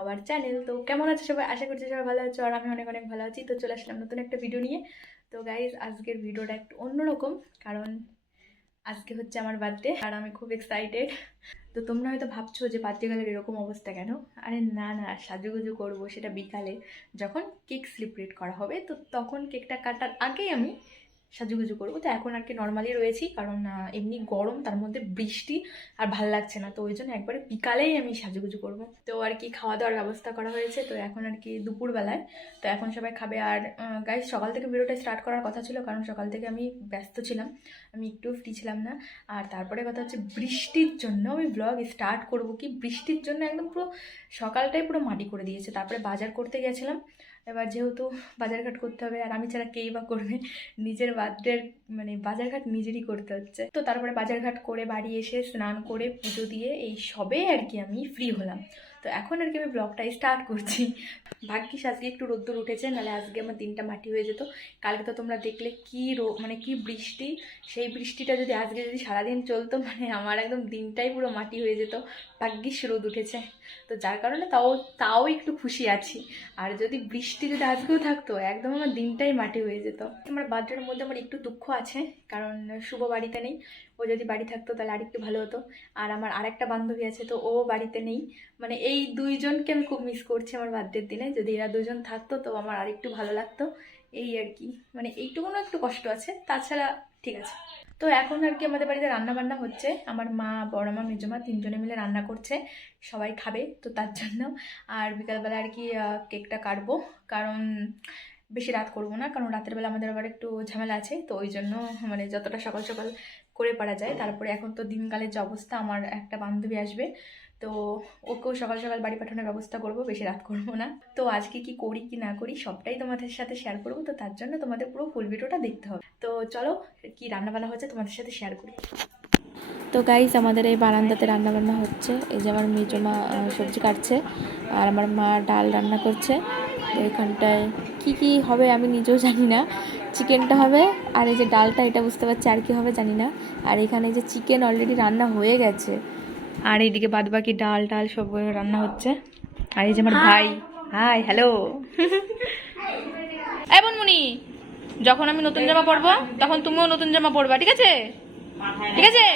Our channel. তো কেমন আছে সবাই? আশা করছি সবাই ভালো আছো, আর আমি অনেক অনেক ভালো আছি। তো চলে আসলাম নতুন একটা ভিডিও নিয়ে। তো গাইজ, আজকের ভিডিওটা একটু অন্যরকম, কারণ আজকে হচ্ছে আমার বার্থডে আর আমি খুব এক্সাইটেড। তো তোমরা হয়তো ভাবছো যে বার্থডে এরকম অবস্থা কেন? আরে না না, সাজুগুজু করবো সেটা বিকালে, যখন কেক সেলিব্রেট করা হবে। তো তখন কেকটা কাটার আগেই আমি সাজুগুজু করবো। তো এখন আর কি নর্মালি রয়েছি, কারণ এমনি গরম, তার মধ্যে বৃষ্টি, আর ভাল লাগছে না। তো ওই জন্য একবারে বিকালেই আমি সাজুগুজু করবো। তো আর কি খাওয়া দাওয়ার ব্যবস্থা করা হয়েছে। তো এখন আর কি দুপুরবেলায়, তো এখন সবাই খাবে। আর গাইজ, সকাল থেকে ভিডিওটা স্টার্ট করার কথা ছিল, কারণ সকাল থেকে আমি ব্যস্ত ছিলাম, আমি একটু ফ্রি ছিলাম না। আর তারপরে কথা হচ্ছে, বৃষ্টির জন্য আমি ব্লগ স্টার্ট করবো কি, বৃষ্টির জন্য একদম পুরো সকালটাই পুরো মাটি করে দিয়েছে। তারপরে বাজার করতে গেছিলাম। এবার যেহেতু বাজারঘাট করতে হবে, আর আমি ছাড়া কেই বা করবে, নিজের বার্থডের মানে বাজারঘাট নিজেরই করতে হচ্ছে। তো তারপরে বাজারঘাট করে বাড়ি এসে স্নান করে পুজো দিয়ে এই সবে আর কি আমি ফ্রি হলাম। তো এখন আর কি আমি ব্লগটা স্টার্ট করছি। ভাগ্যিস আজকে একটু রোদ্দুর উঠেছে, নাহলে আজকে আমার দিনটা মাটি হয়ে যেত। কালকে তো তোমরা দেখলে কি মানে কি বৃষ্টি, সেই বৃষ্টিটা যদি আজকে যদি সারাদিন চলতো, মানে আমার একদম দিনটাই পুরো মাটি হয়ে যেত। ভাগ্যিস রোদ উঠেছে, তো যার কারণে তাও একটু খুশি আছি। আর যদি বৃষ্টি যদি আজকেও থাকতো, একদম আমার দিনটাই মাটি হয়ে যেত। আমার বার্থডের মধ্যে আমার একটু দুঃখ আছে, কারণ শুভ বাড়িতে নেই। ও যদি বাড়ি থাকতো তাহলে আরেকটু ভালো হতো। আর আমার আরেকটা বান্ধবী আছে, তো ও বাড়িতে নেই। মানে এই দুইজনকে আমি খুব মিস করছি আমার বার্থডের দিনে। যদি এরা দুজন থাকতো তো আমার আরেকটু ভালো লাগতো। এই আর কি, মানে এইটুকুনো একটু কষ্ট আছে, তাছাড়া ঠিক আছে। তো এখন আর কি আমাদের বাড়িতে রান্না বান্না হচ্ছে। আমার মা, বড় মা, মেজো মা তিনজনে মিলে রান্না করছে, সবাই খাবে তো তার জন্য। আর বিকালবেলা আর কি কেকটা কাটবো, কারণ বেশি রাত করবো না, কারণ রাতের বেলা আমাদের আবার একটু ঝামেলা আছে। তো ওই জন্য মানে যতটা সকাল সকাল করে পারা যায়। তারপরে এখন তো দিনকালের যে অবস্থা, আমার একটা বান্ধবী আসবে, তো ওকেও সকাল সকাল বাড়ি পাঠানোর ব্যবস্থা করবো, বেশি রাত করবো না। তো আজকে কি করি কি না করি সবটাই তোমাদের সাথে শেয়ার করবো। তো তার জন্য তোমাদের পুরো ফুল ভিডিওটা দেখতে হবে। তো চলো, কি রান্না বান্না হচ্ছে তোমাদের সাথে শেয়ার করি। তো গাইস, আমাদের এই বারান্দাতে রান্না বান্না হচ্ছে। এই যে আমার মেজো মা সবজি কাটছে, আর আমার মা ডাল রান্না করছে। তো এখানটায় কি কি হবে আমি নিজেও জানি না। চিকেনটা হবে, আর এই যে ডালটা, এটা বুঝতে পারছি, আর কি হবে জানি না। আর এখানে যে চিকেন অলরেডি রান্না হয়ে গেছে, আর এইদিকে বাদ বাকি ডাল টাল সব রান্না হচ্ছে। আর এই যে আমার ভাই, হাই হ্যালো। এই বনমুনি, যখন আমি নতুন জামা পরবো তখন তুমিও নতুন জামা পরবা, ঠিক আছে? ঠিক আছে,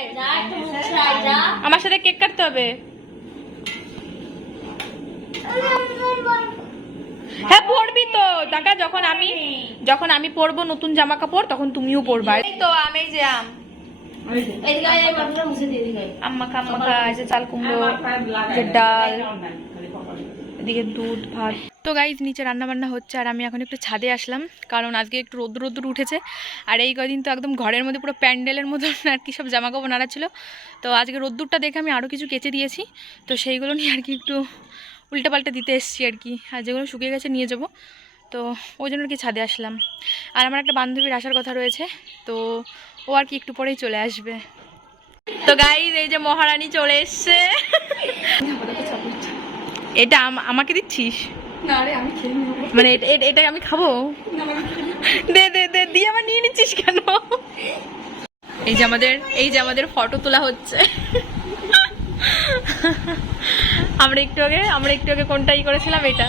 আমার সাথে কেক কাটতে হবে। হ্যাঁ পরবি তো টাকা, যখন আমি পরবো নতুন জামা কাপড়, তখন তুমিও পরবা। এই তো আমি যে আম্মাখা এই যে চাল কুমড়ো, যে ডাল, এদিকে দুধ ভাত। তো গাইজ, নিচে রান্না বান্না হচ্ছে, আর আমি এখন একটু ছাদে আসলাম, কারণ আজকে একটু রোদ্দুর উঠেছে। আর এই কদিন তো একদম ঘরের মধ্যে পুরো প্যান্ডেলের মতো আর কি সব জামা কাপড় নাড়া ছিল। তো আজকে রোদ্দুরটা দেখে আমি আরও কিছু কেচে দিয়েছি। তো সেইগুলো নিয়ে আর কি একটু উল্টাপাল্টা দিতে এসেছি আর কি, আর যেগুলো শুকিয়ে গেছে নিয়ে যাবো। তো ওই জন্য আর কি ছাদে আসলাম। আর আমার একটা বান্ধবীর আসার কথা রয়েছে, তো ও আর কি একটু পরেই চলে আসবে। তো গাইজ, এই যে মহারানী চলে এসছে। এটা আমাকে দিচ্ছিস? মানে এটা আমি খাবো? দে দে দে, দিয়ে আমার নিয়ে নিচ্ছিস কেন? এই যে আমাদের ফটো তোলা হচ্ছে। আমরা একটু আগে কোনটাই করেছিলাম, এটা।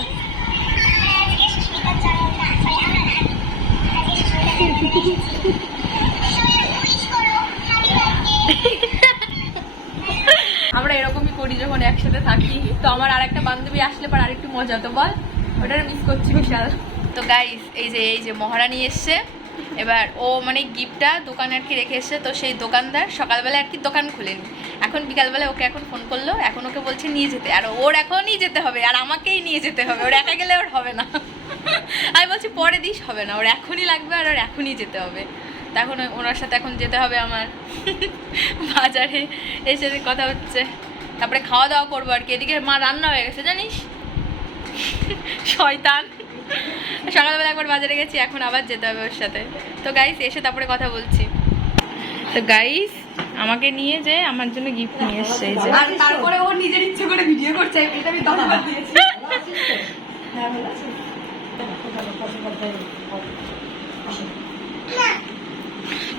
আমরা এরকমই করি যখন একসাথে থাকি। তো আমার আর একটা বান্ধবী আসলে পর আরেকটু মজা, তো বল, ওটা মিস করছি বিশাল। তো গাইস, এই যে মহারানী এসছে। এবার ও মানে গিফটটা দোকানে আর কি রেখে এসছে। তো সেই দোকানদার সকালবেলা আর কি দোকান খুলেনি, এখন বিকালবেলা ওকে এখন ফোন করলো, এখন ওকে বলছে নিয়ে যেতে। আর ওর এখনই যেতে হবে, আর আমাকেই নিয়ে যেতে হবে, ওর একা গেলে ওর হবে না। আমি বলছি পরে দিস, হবে না, ওর এখনই লাগবে, আর ওর এখনই যেতে হবে। তা এখন ওনার সাথে এখন যেতে হবে আমার। বাজারে এসে কথা হচ্ছে, তারপরে খাওয়া দাওয়া করবো আর কি। এদিকে মা রান্না হয়ে গেছে জানিস, শয়তান। সকালবেলা একবার বাজারে গেছি, এখন আবার যেতে হবে ওর সাথে। তো গাইস, এসে তারপরে কথা বলছি। তো গাইস, আমাকে নিয়ে যে আমার জন্য গিফট নিয়ে এসছে, এই যে। আর তারপরে ও নিজের ইচ্ছে করে ভিডিও করছে, এটা আমি ধন্যবাদ দিয়েছি।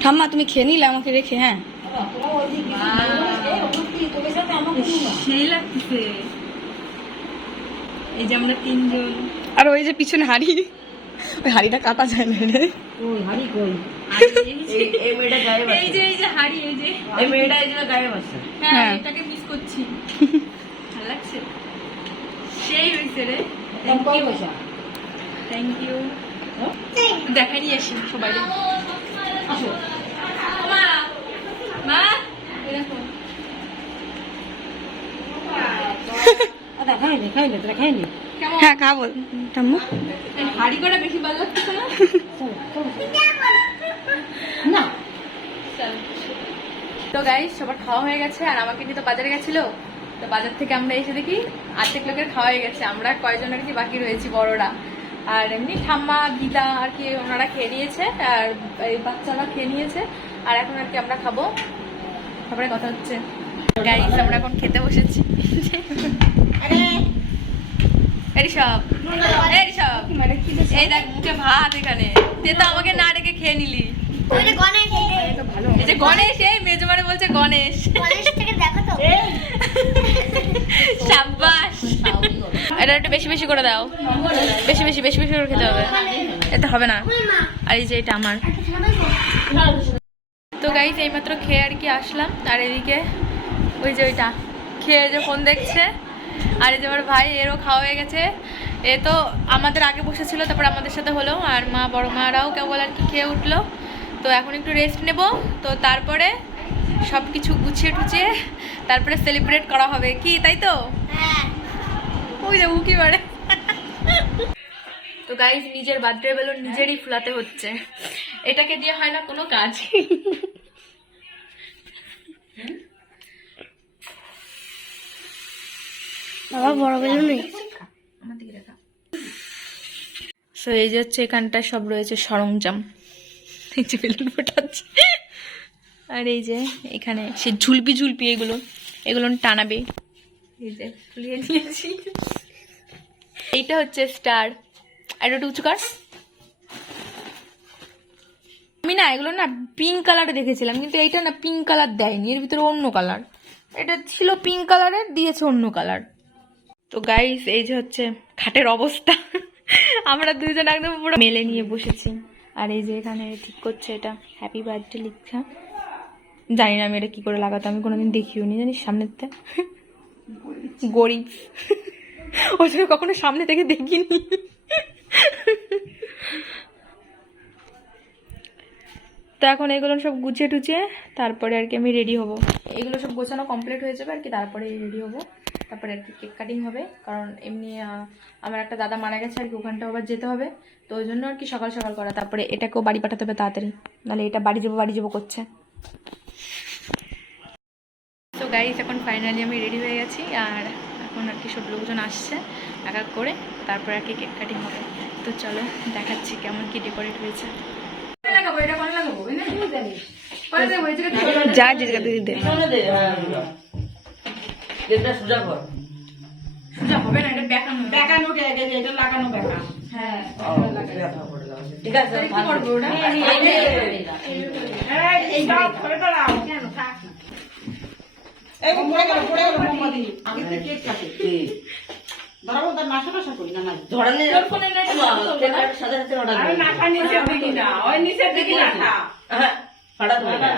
ঠাম্মা, তুমি খেয়ে নিলে আমাকে রেখে? হ্যাঁ, সেই লাগতেছে। এই যে আমরা তিনজন। আর ওই যে পিছনে হাড়ি, ওই হাড়িটা কাটা যায় না রে। ওই হাড়ি কই? এই মেয়েটা গায়েব আছে। এই যে হাড়ি, এই যে এই মেয়েটা এই যে গায়েব আছে। হ্যাঁ, এটাকে মিস করছি। ভালো লাগছে, সেই হয়েছে রে। কই পয়সা? Thank you. দেখাই নিয়ে আসি সবাই। আসো। মা, মা, এই দেখো। খাইলে তোরা খাইলি? কেমন? হ্যাঁ খাবো ঠাম্মু। এই হাড়ি করা বেশি ভালো লাগছে না? না তো গাইস, সবার খাওয়া হয়ে গেছে আর আমাকে নিয়ে তো বাজারে গেছিল। তো বাজার থেকে আমরা এসে দেখি আর্ধেক লোকের খাওয়া হয়ে গেছে, আমরা কয়জন আর কি বাকি রয়েছি বড়রা। আর এমনি ঠাম্মা গীতা আর কি ওনারা খেয়ে নিয়েছে, আর এই বাচ্চারা খেয়ে নিয়েছে। আর এখন আর কি আমরা খাবো, তারপরে কথা হচ্ছে। গাইস, আমরা এখন খেতে বসেছি। ঋষভ, এই দেখ মুখে ভাত, এখানে তুই তো আমাকে না ডেকে খেয়ে নিলি। এই যে গণেশ, এই মেজমারে বলছে গণেশ। সাব্বাস, এটা একটু বেশি বেশি করে দাও, বেশি বেশি বেশি বেশি করে খেতে হবে, এটা হবে না। আর এই যে এটা আমার। তো গাইস, এইমাত্র খেয়ে আর কি আসলাম। আর এদিকে ওই যে ওইটা খেয়ে যে ফোন দেখছে। আর এই যে আমার ভাই, এরও খাওয়া হয়ে গেছে। এ তো আমাদের আগে বসেছিল, তারপর আমাদের সাথে হলো। আর মা, বড় মারাও কেবল আর কি খেয়ে উঠলো। তো এখন একটু রেস্ট নেব, তো তারপরে সব কিছু গুছিয়ে টুছিয়ে তারপরে সেলিব্রেট করা হবে, কি তাই তো? ওই যে উকি মারে। তো গাইজ, নিজের বার্থডে বেলুন নিজেরই ফুলাতে হচ্ছে, এটাকে দিয়ে হয় না কোনো কাজ। বাবা বড় বেলুন নেই। সো এই যে হচ্ছে এখানটা সব রয়েছে সরঞ্জাম, এই যে বেলুন ফোটাচ্ছে। আর এই যে এখানে সে ঝুলপি ঝুলপি, এগুলো টানাবে। এই যে ফুলিয়ে নিয়েছি। এইটা হচ্ছে স্টার। আর একটু উঁচু কর। আমি না এগুলো না পিঙ্ক কালারে দেখেছিলাম, কিন্তু এইটা না পিঙ্ক কালার দেয়নি, এর ভিতরে অন্য কালার। এটা ছিল পিঙ্ক কালারের, দিয়েছে অন্য কালার। তো গাইস, এই যে হচ্ছে খাটের অবস্থা। আমরা দুজন একদম পুরো মেলে নিয়ে বসেছি। আর এই যে এখানে ঠিক করছে, এটা হ্যাপি বার্থডে লিখা। জানি না আমি এটা কি করে লাগাতো, আমি কোনোদিন দেখিও নি, জানিস সামনের থেকে গরিব। ওই জন্য কখনো সামনে থেকে দেখিনি। তো এখন এগুলো সব গুছিয়ে টুচিয়ে তারপরে আর কি আমি রেডি হব। এগুলো সব গোছানো কমপ্লিট হয়ে যাবে আর কি, তারপরে রেডি হব। তারপরে আর কি কেক কাটিং হবে, কারণ এমনি আমার একটা দাদা মারা গেছে আর কি, ওখানটাও আবার যেতে হবে। তো ওই জন্য আর কি সকাল সকাল করা, তারপরে এটাকেও বাড়ি পাঠাতে হবে তাড়াতাড়ি, নাহলে এটা বাড়ি যাবো করছে। তো গাইস, এখন ফাইনালি আমি রেডি হয়ে গেছি। আর এখন আর কি সব লোকজন আসছে এক এক করে, তারপরে আর কি কেক কাটিং হবে। তো চলো দেখাচ্ছি কেমন কি ডেকোরেট হয়েছে। যা জিজ্ঞাসা দিদি সোজা কর। সোজা হবে না, এটা বেঁকানো। বেকানো এটা লাগানো বেকা। হ্যাঁ, ঠিক আছে, কি করবো ওটা? এইটা করে দাও। কেন থাক না। এই পড়ে গেল মোমবাতি। আমি তো কেক কাটি। ধরাবো তার নাশা করি না। ধরালে কোনে না কেকের সাথে সাথে অর্ডার আমি নাশা নিচে দিই না, ওই নিচে দিই না। হ্যাঁ, ফাটা তো না।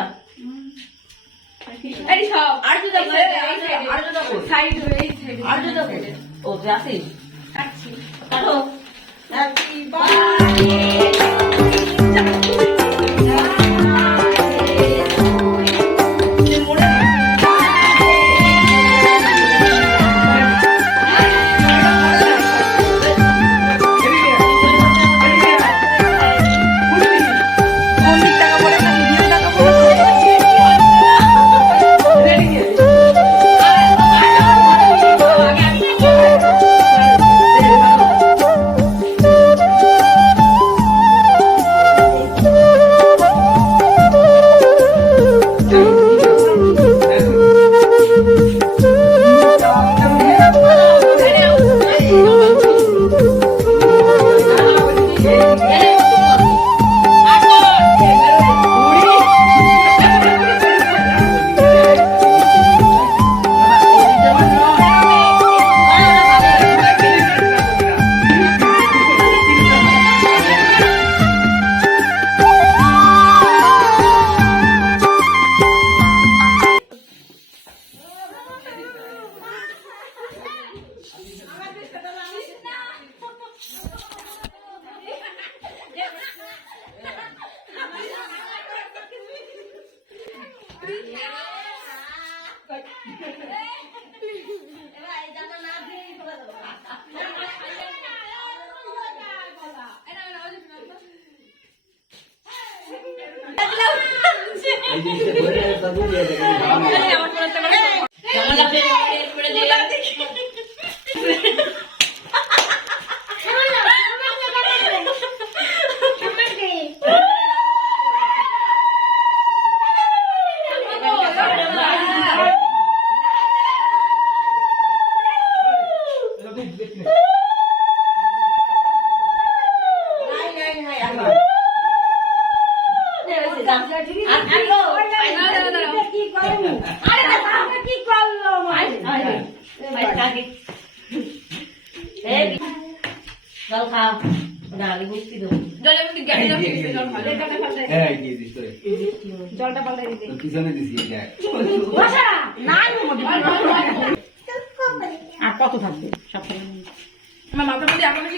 আরে সব আর তো দেখো, আর তো দেখো সাইড হয়ে আর তো দেখো। ও যাসি কাটছি। কাটো। Happy birthday. জল খাও ডালি মিষ্টি দেবো জলের মধ্যে গ্যাস দাও ফিরে জল ভালো জলটা পাল্টে দিতে পিছনে দিছি দেখ আর কত থাকবে সব আমার মাথার মধ্যে এখন কি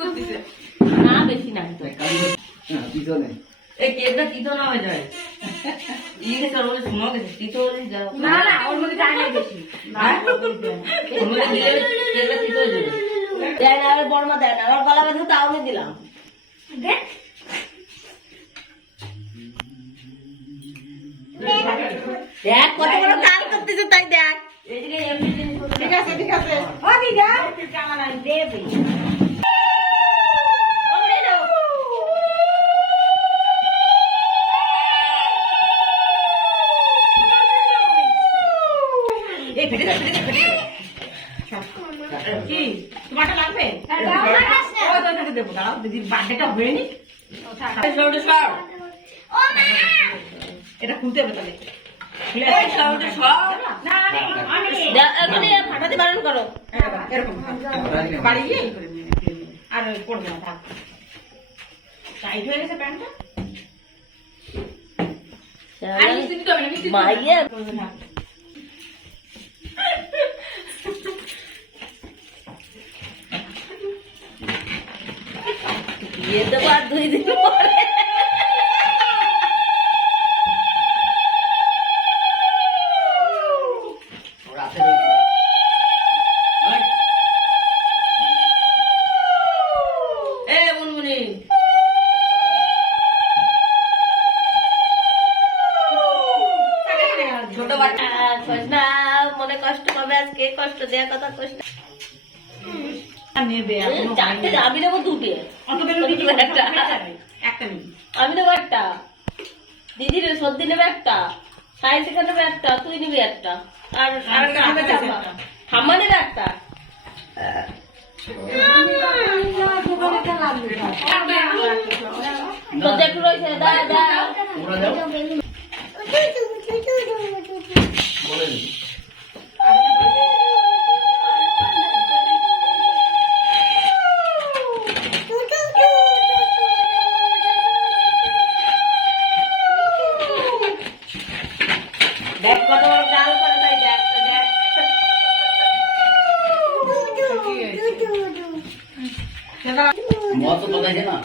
করতেছে না বেশি নাই তো পিছনে এই কেকটা তিতো না হয়ে যায় ইয়ে করো শুনো গেছে তিতো হয়ে যাও না না ওর মধ্যে যায় না বেশি ওর মধ্যে দিলে কেকটা তিতো হয়ে যাবে দেয় না আর বড়মা দেয় না আমার গলা ব্যথা তাও আমি দিলাম দেখ দেখ কত বড় কাজ করতেছে তাই দেখ এইদিকে এমনি জিনিস ঠিক আছে ও দিদা জামা নাই দেবে এই ফেটে কি তোমারটা লাগবে ও তো দেবো দাও দিদি বার্থডেটা হয়নি এটা খুলতে হবে তাহলে ফাটাতে বারণ করো এরকম বাড়ি গিয়ে আর পড়বে না থাক টাইট হয়ে গেছে প্যান্টটা মাইয়া করবে না ये तो बात हुई थी ছোট বাচ্চা কষ্ট মনে কষ্ট পাবে আজকে কষ্ট দেওয়ার কথা কষ্ট নেবে চারটে আমি নেবো দুটো আমি নেবো একটা দিদি সর্দি নেবে একটা সাইসিকা নেবে একটা তুই নিবি একটা আর ঠাম্মা নেবে একটা একটু রয়েছে দাদা দেখ কত বড় ডাল করে তাই দেখ দেখ মত তো দেখে না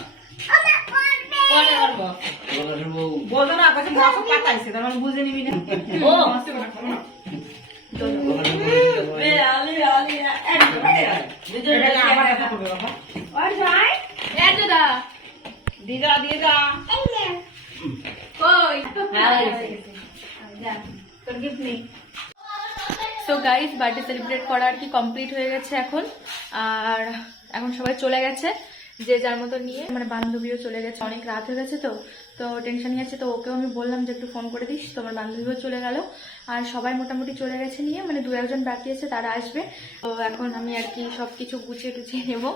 কলে করব বোঝো না কাছে মাছ পাতাইছে তার মানে বুঝে নিবি না ও এ আলি আলি দুজন আমার কথা করবে বাবা আর যাই এ দাদা দিদা দিয়ে যা কই হ্যাঁ যা তোর গিফট নেই সো গাইস বার্থডে সেলিব্রেট করা আর কি কমপ্লিট হয়ে গেছে এখন আর এখন সবাই চলে গেছে যে যার মতো নিয়ে মানে বান্ধবীও চলে গেছে অনেক রাত হয়ে গেছে তো টেনশন আছে তো ওকেও আমি বললাম যে একটু ফোন করে দিস তোমার বান্ধবীও চলে গেল আর সবাই মোটামুটি চলে গেছে নিয়ে মানে দু একজন বাকি আছে তারা আসবে তো এখন আমি আর কি সব কিছু গুছিয়ে টুছিয়ে নেবো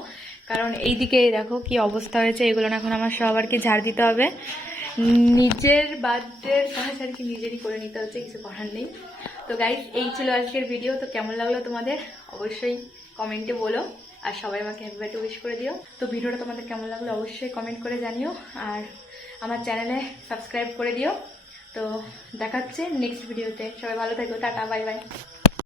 কারণ এইদিকে দেখো কি অবস্থা হয়েছে এগুলো এখন আমার সব আর কি ঝাড় দিতে হবে নিজের বার্থডের কাজ আর কি নিজেরই করে নিতে হচ্ছে কিছু করার নেই তো গাইস এই ছিল আজকের ভিডিও তো কেমন লাগলো তোমাদের অবশ্যই কমেন্টে বলো আর সবাই আমাকে হ্যাপি বার্থডে উইশ করে দিও তো ভিডিওটা তোমাদের কেমন লাগলো অবশ্যই কমেন্ট করে জানিও আর আমার চ্যানেলে সাবস্ক্রাইব করে দিও তো দেখাচ্ছে নেক্সট ভিডিওতে সবাই ভালো থাকো টাটা বাই বাই